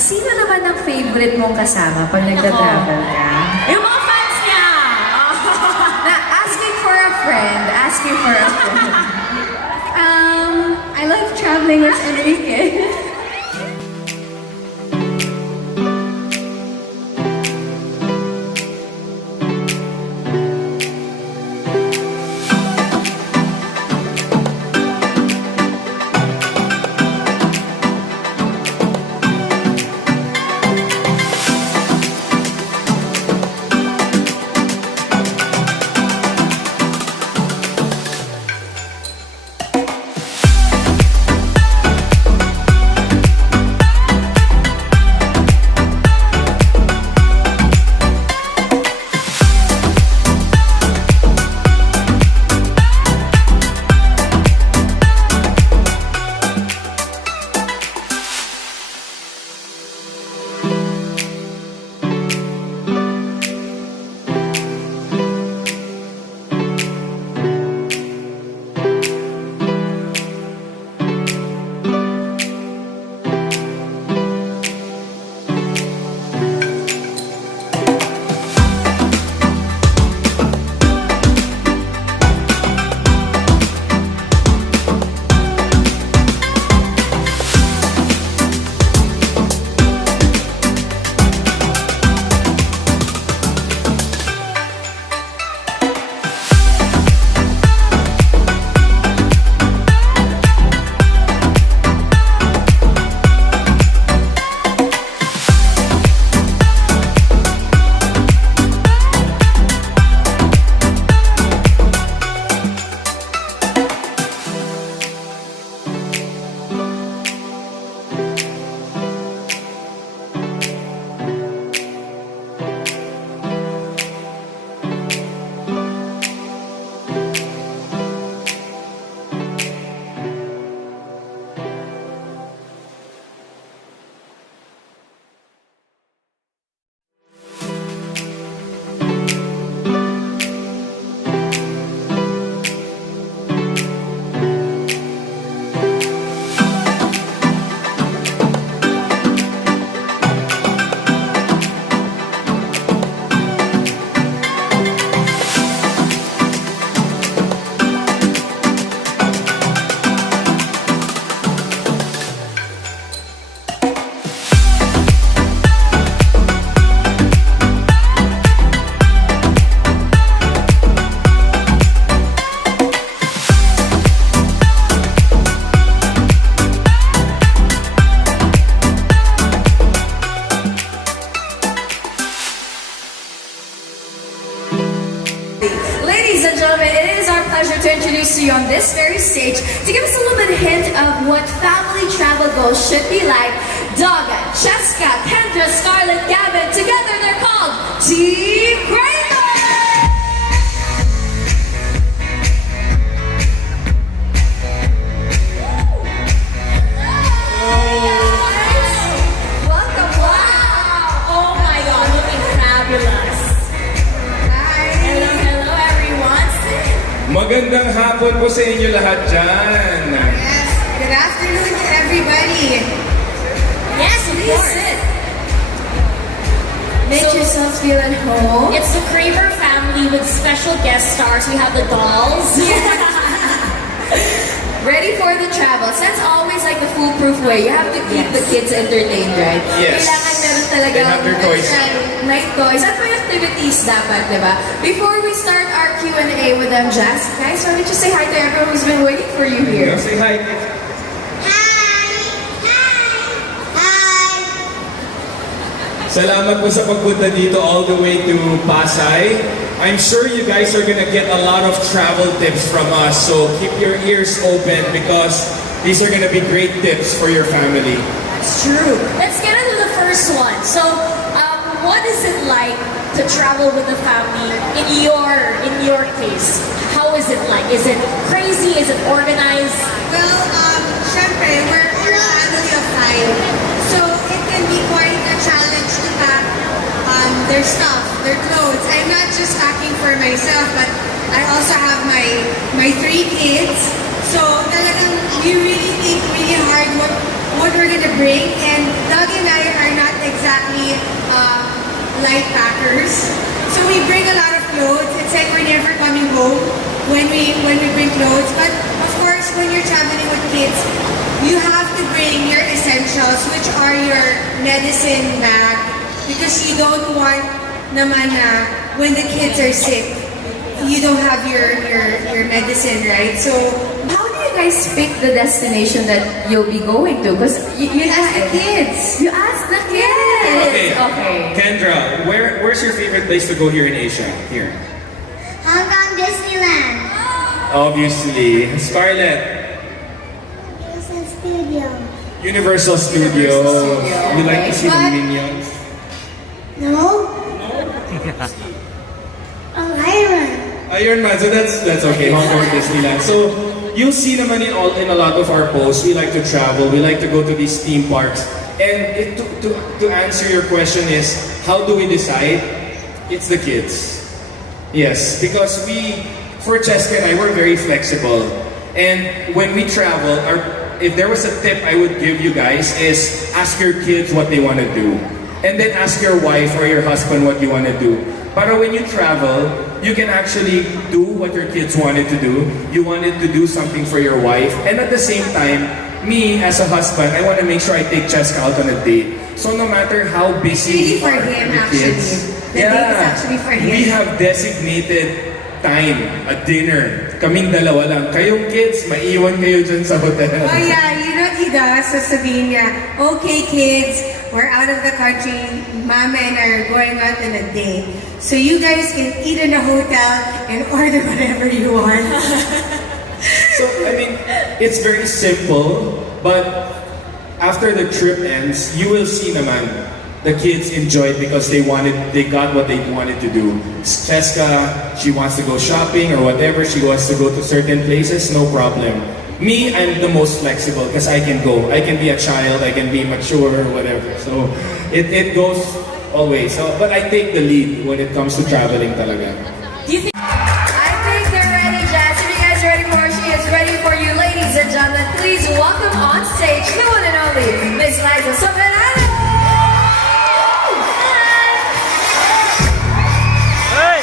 sino naman ang favorite mong kasama pag nagta-travel ka? Yung mga fans niya! Na, asking for a friend. I love traveling with Enrique. Ladies and gentlemen, it is our pleasure to introduce to you on this very stage to give us a little bit hint of what family travel goals should be like. Doga, Cheska, Kendra, Scarlett, Gavin, together they're called Team Kramer! Welcome, wow! Oh my God, looking fabulous. Hello everyone. Magandang hapon po sa inyo lahat dyan. Yes, good afternoon to everybody. Yes, of Please course. sit. Make So- yourselves feel at home. It's the Kramer family with special guest stars. We have the dolls. Ready for the travel. So that's always like the foolproof way. You have to keep the kids entertained, right? Yes. Kailangan meron talaga They have their toys. night toys. At may activities dapat, di ba? Before we start our Q&A with them, Jazz, guys, why don't you say hi to everyone who's been waiting for you here? Say hi. Salamat po sa pagpunta dito all the way to Pasay. I'm sure you guys are gonna get a lot of travel tips from us, so keep your ears open because these are gonna be great tips for your family. It's true. Let's get into the first one. So, what is it like to travel with the family in your case? How is it like? Is it crazy? Is it organized? Well, syempre, we're a family of 5. So, it can be quite a challenge to pack their stuff, their clothes. I'm not just packing for myself, but I also have my 3 kids. So, talagang we really think really hard what we're gonna bring. And Doug and I are light packers. So we bring a lot of clothes. It's like we're never coming home when we bring clothes. But of course, when you're traveling with kids, you have to bring your essentials, which are your medicine bag, because you don't want naman na when the kids are sick, you don't have your medicine, right? So How do you guys pick the destination that you'll be going to? Because you ask the kids. You ask the kids. Okay. Kendra, where's your favorite place to go here in Asia? Here. Hong Kong Disneyland. Obviously. Scarlett, Universal Studio. Universal Studios. You like to see the Minions? No? Oh, Iron. Iron Man, so that's okay. Hong Kong Disneyland. So you'll see naman in a lot of our posts, we like to travel, we like to go to these theme parks. And to answer your question is, how do we decide? It's the kids. Yes, because for Cheska and I, we're very flexible. And when we travel, if there was a tip I would give you guys is ask your kids what they want to do. And then ask your wife or your husband what you want to do. But when you travel, you can actually do what your kids wanted to do. You wanted to do something for your wife. And at the same time, me as a husband, I want to make sure I take Cheska out on a date. So no matter how busy really for we are him, with the actually. kids, The date is actually for him. we have designated time, a dinner. Kaming dalawa lang. Kayong kids, maiwan kayo dyan sa hotel. Oh yeah, you know what he does? Sasabihin niya, okay kids, we're out of the country. Mama and I are going out on a date. So you guys can eat in a hotel and order whatever you want. So, I mean, it's very simple, but after the trip ends, you will see naman the kids enjoyed because they got what they wanted to do. Cheska, she wants to go shopping or whatever, she wants to go to certain places, no problem. Me, I'm the most flexible because I can go. I can be a child, I can be mature or whatever. So, it goes always. So, but I take the lead when it comes to traveling talaga. Do you think I think they're ready, Jess. If you guys are ready for her, she is ready for you, ladies and gentlemen. Please welcome on stage the one and only Miss Liza Soberano. Hi,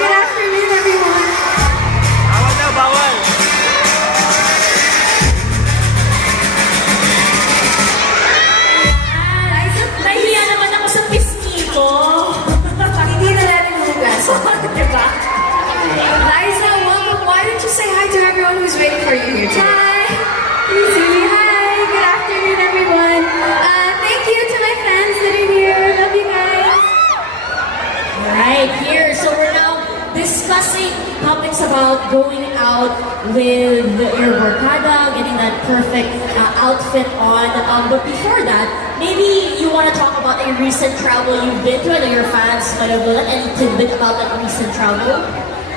good afternoon everyone. Bawal na, bawal. nahiya naman ako sa pisngi ko? Hindi na natin hugas. Diba? Liza, welcome. Why don't you say hi to everyone who's waiting for you here today? Hi! Hi! Good afternoon, everyone. Thank you to my fans that are here. Love you guys. Right here. So we're now discussing topics about going out with your barkada, getting that perfect outfit on. But before that, maybe you want to talk about a recent travel you've been to. I know your fans might have any tidbit about that recent travel.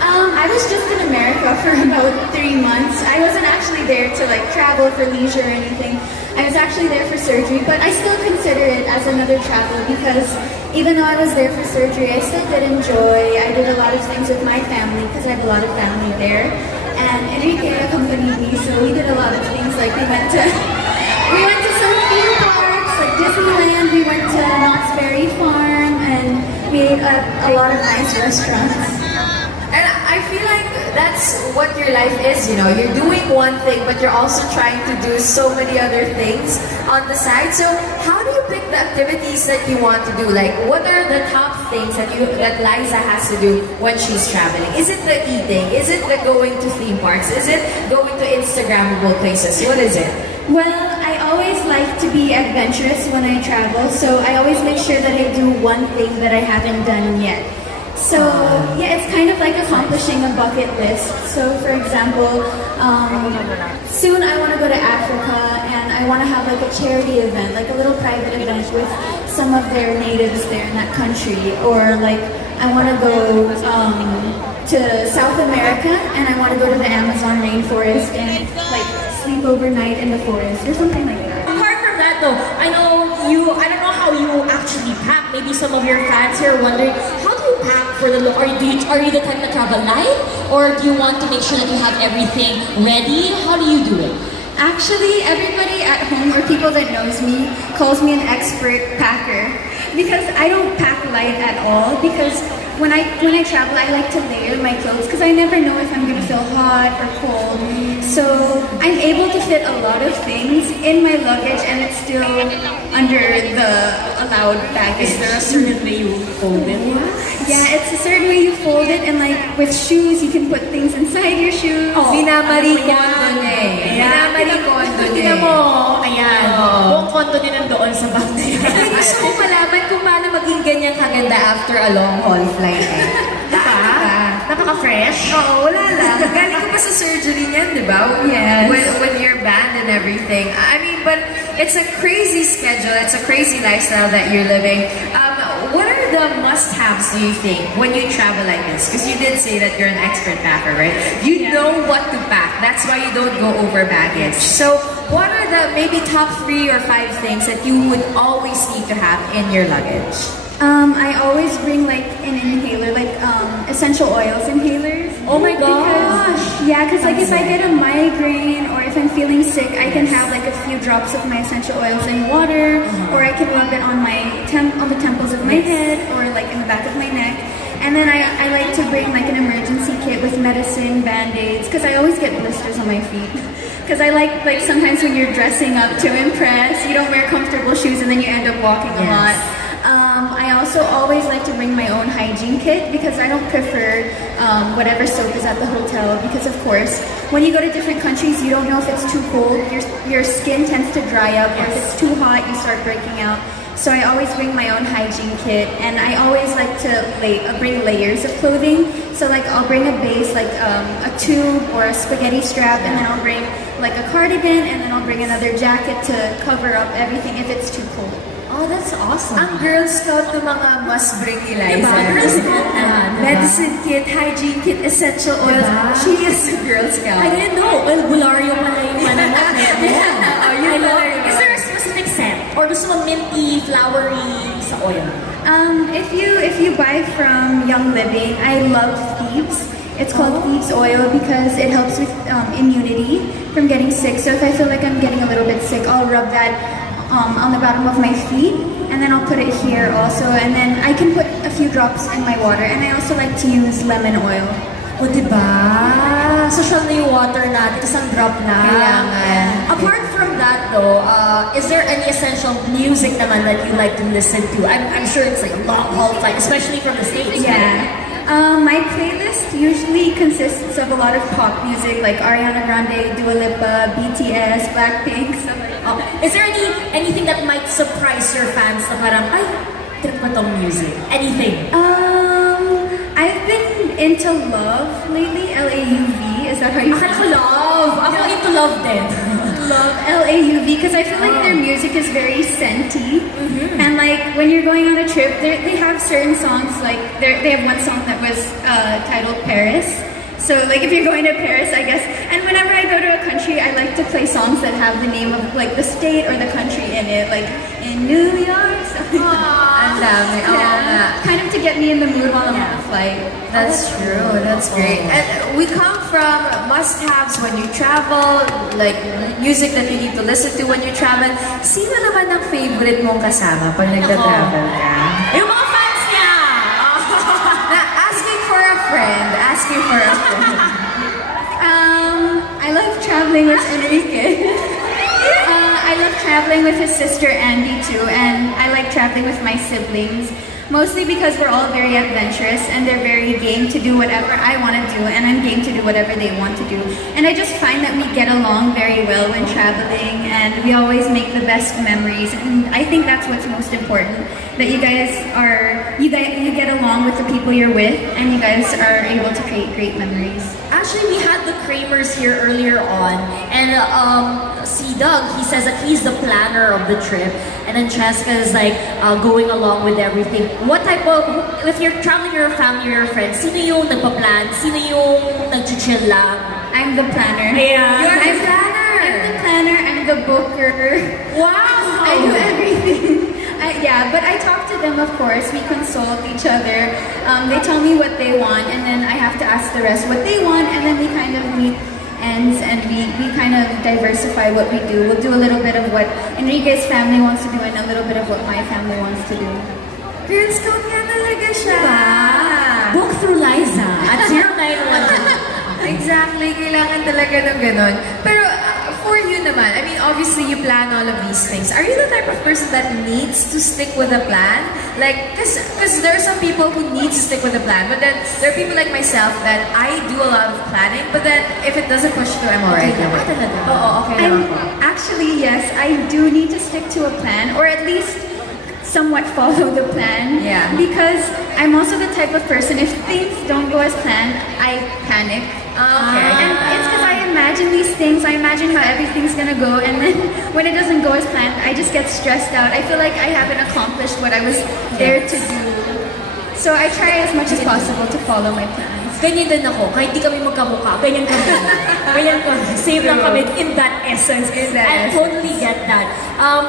I was just in America for about 3 months. I wasn't actually there to like travel for leisure or anything. I was actually there for surgery, but I still consider it as another travel because even though I was there for surgery, I still did enjoy. I did a lot of things with my family because I have a lot of family there. And Enrique accompanied me, so we did a lot of things. Like we went to some theme parks, like Disneyland. We went to Knott's Berry Farm, and we ate at a lot of nice restaurants. And I feel like that's what your life is, you know. You're doing one thing, but you're also trying to do so many other things on the side. So how do you pick the activities that you want to do? Like, what are the top things that Liza has to do when she's traveling? Is it the eating? Is it the going to theme parks? Is it going to Instagrammable places? What is it? Well, I always like to be adventurous when I travel, so I always make sure that I do one thing that I haven't done yet. So, yeah, it's kind of like accomplishing a bucket list. So, for example, soon I want to go to Africa and I want to have like a charity event, like a little private event with some of their natives there in that country. Or like, I want to go to South America and I want to go to the Amazon rainforest and like sleep overnight in the forest or something like that. Apart from that though, I don't know how you actually pack. Maybe some of your fans here are wondering, how do you pack for the look? Are you the type to travel light? Or do you want to make sure that you have everything ready? How do you do it? Actually, everybody at home or people that knows me calls me an expert packer because I don't pack light at all because when I travel, I like to layer my clothes because I never know if I'm gonna feel hot or cold. So I'm able to fit a lot of things in my luggage, and it's still under the allowed baggage. Is there a certain way you fold it? Yeah, it's a certain way you fold it, and like with shoes, you can put things inside your shoes. Minamari Kondo niya eh. Minamari Kondo niya Tingnan eh. mo, ayan. Buong kondo din nandoon sa bag na yan. Gusto ko malaman kung paano maging ganyan kaganda after a long haul flight eh. Napaka-fresh. Oo, wala lang. Galing ko pa sa surgery niyan, di ba? Yes. With your band and everything. I mean, but it's a crazy schedule. It's a crazy lifestyle that you're living. What are the must-haves, do you think, when you travel like this? Because you did say that you're an expert packer, right? You know what to pack. That's why you don't go over baggage. So, what are the maybe top 3 or 5 things that you would always need to have in your luggage? I always bring like an inhaler, like essential oils inhalers. Oh my gosh! Because like if I get a migraine or if I'm feeling sick, I can have like a few drops of my essential oils in water, or I can rub it on on the temples of my head or like in the back of my neck. And then I like to bring like an emergency kit with medicine, band-aids, because I always get blisters on my feet. Because I like sometimes when you're dressing up to impress, you don't wear comfortable shoes and then you end up walking a lot. I also always like to bring my own hygiene kit because I don't prefer whatever soap is at the hotel, because of course when you go to different countries you don't know if it's too cold, your skin tends to dry up, or if it's too hot you start breaking out. So I always bring my own hygiene kit, and I always like to bring layers of clothing. So like I'll bring a base, like a tube or a spaghetti strap, and then I'll bring like a cardigan, and then I'll bring another jacket to cover up everything if it's too cold. Oh, that's awesome. Ang Girl Scout ng mga must bring ni Liza. Diba? Girl Scout na. Medicine kit, hygiene kit, essential oils. Diba? She is a Girl Scout. I didn't know. Well, Bulario pala yung mananap. I love it. Is there a specific scent? Or gusto mo minty, flowery sa oil? If you buy from Young Living, I love Thieves. It's called Thieves Oil because it helps with immunity from getting sick. So if I feel like I'm getting a little bit sick, I'll rub that on the bottom of my feet, and then I'll put it here also, and then I can put a few drops in my water, and I also like to use lemon oil. O, diba? So, siya na yung water natin, isang drop na. Kailangan. Apart from that though, is there any essential music naman that you like to listen to? I'm sure it's like a long haul flight, especially from the States. Yeah. My playlist usually consists of a lot of pop music like Ariana Grande, Dua Lipa, BTS, Blackpink, stuff like that. Is there anything that might surprise your fans na parang, ay, trip ko tong music? Anything? I've been into Love lately, L-A-U-V. Is that how you Akala ko love. Ako into love din. Love, L-A-U-V, because I feel like their music is very scenty. And like when you're going on a trip, they have certain songs, like they have one song that was titled Paris. So like if you're going to Paris, I guess, and whenever I go to a country, I like to play songs that have the name of like the state or the country in it, like in New York, something like that. Ang dami. Oo nga. Kind of to get me in the mood while I'm on the flight. That's true. That's great. And we come from must-haves when you travel, like music that you need to listen to when you travel. Sino naman ang favorite mong kasama pag nagta-travel ka? Yung mga fans niya! Na, asking for a friend. Asking for a friend. I love traveling with Enrique. I love traveling with his sister Andy too, and I like traveling with my siblings. Mostly because we're all very adventurous and they're very game to do whatever I want to do, and I'm game to do whatever they want to do. And I just find that we get along very well when traveling, and we always make the best memories. And I think that's what's most important, that you get along with the people you're with, and you guys are able to create great memories. Actually, we had the Kramers here earlier on, and see Doug, he says that he's the planner of the trip, and then Cheska is like going along with everything. What type of, if you're traveling with your family or your friends, sino yung nagpa-plan? Sino yung nag-chill lang? I'm the planner. Yeah. You're the planner. I'm the planner. I'm the booker. Wow! I do everything. But I talk to them, of course. We consult each other. They tell me what they want, and then I have to ask the rest what they want, and then we kind of meet ends, and we kind of diversify what we do. We'll do a little bit of what Enrique's family wants to do and a little bit of what my family wants to do. Girl Scout nga talaga siya. Book through Liza at 0912. Exactly, kailangan talaga ng ganon. Pero for you naman, I mean, obviously you plan all of these things. Are you the type of person that needs to stick with a plan? Like, because there are some people who need to stick with a plan, but then there are people like myself that I do a lot of planning, but then if it doesn't push through, I'm alright. Oo, okay lang ako. Actually, yes, I do need to stick to a plan, or at least somewhat follow the plan. Yeah. Because I'm also the type of person, if things don't go as planned, I panic. Okay. And it's because I imagine these things, I imagine how everything's gonna go, and then when it doesn't go as planned, I just get stressed out. I feel like I haven't accomplished what I was there to do. So I try as much as possible to follow my plans. Ganyan din ako, kahit di kami magkamukha, ganyan kami. Ganyan kami. Same lang kami in that essence. I totally get that.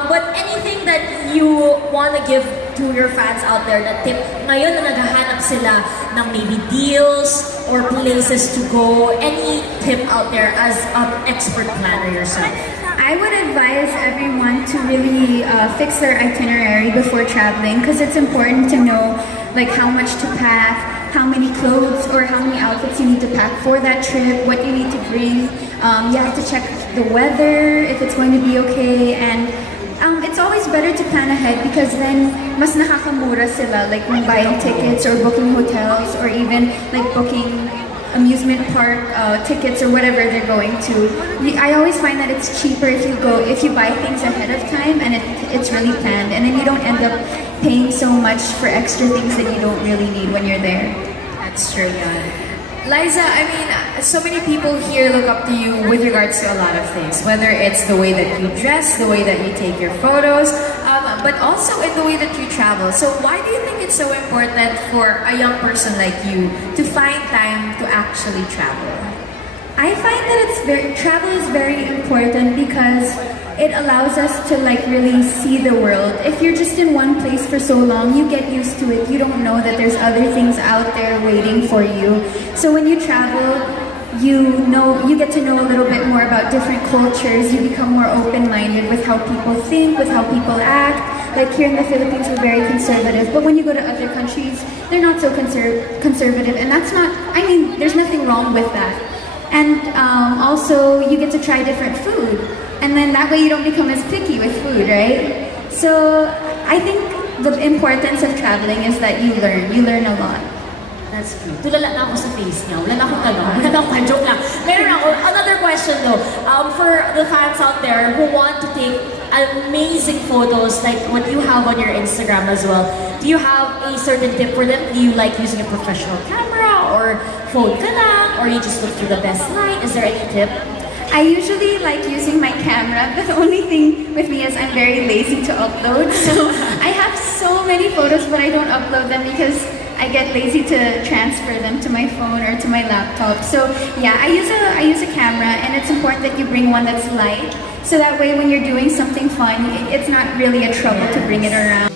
But anything that you want to give to your fans out there na tip, ngayon na naghahanap sila ng maybe deals or places to go, any tip out there as an expert planner yourself? I would advise everyone to really fix their itinerary before traveling, because it's important to know like how much to pack, how many clothes or how many outfits you need to pack for that trip, what you need to bring. You have to check the weather, if it's going to be okay, and it's always better to plan ahead, because then mas nakakamura sila, like when buying tickets or booking hotels or even like booking amusement park tickets or whatever they're going to. I always find that it's cheaper if you buy things ahead of time and it's really planned, and then you don't end up paying so much for extra things that you don't really need when you're there. That's true, yeah. Liza, I mean, so many people here look up to you with regards to a lot of things, whether it's the way that you dress, the way that you take your photos, but also in the way that you travel. So why do you think it's so important for a young person like you to find time to actually travel? I find that travel is very important because it allows us to like really see the world. If you're just in one place for so long, you get used to it. You don't know that there's other things out there waiting for you. So when you travel, you get to know a little bit more about different cultures. You become more open-minded with how people think, with how people act. Like here in the Philippines, we're very conservative, but when you go to other countries, they're not so conservative, and that's not, I mean, there's nothing wrong with that. And also, you get to try different food. And then that way you don't become as picky with food, right? So I think the importance of traveling is that you learn a lot. That's true. Tulala na ako sa face niya. Wala na akong tanong. Wala na akong joke lang. Meron ako. Another question though. For the fans out there who want to take amazing photos like what you have on your Instagram as well, do you have a certain tip for them? Do you like using a professional camera or phone ka lang? Or you just look for the best light? Is there any tip? I usually like using my camera, but the only thing with me is I'm very lazy to upload. So I have so many photos, but I don't upload them because I get lazy to transfer them to my phone or to my laptop. So yeah, I use a camera, and it's important that you bring one that's light, so that way when you're doing something fun, it's not really a trouble to bring it around.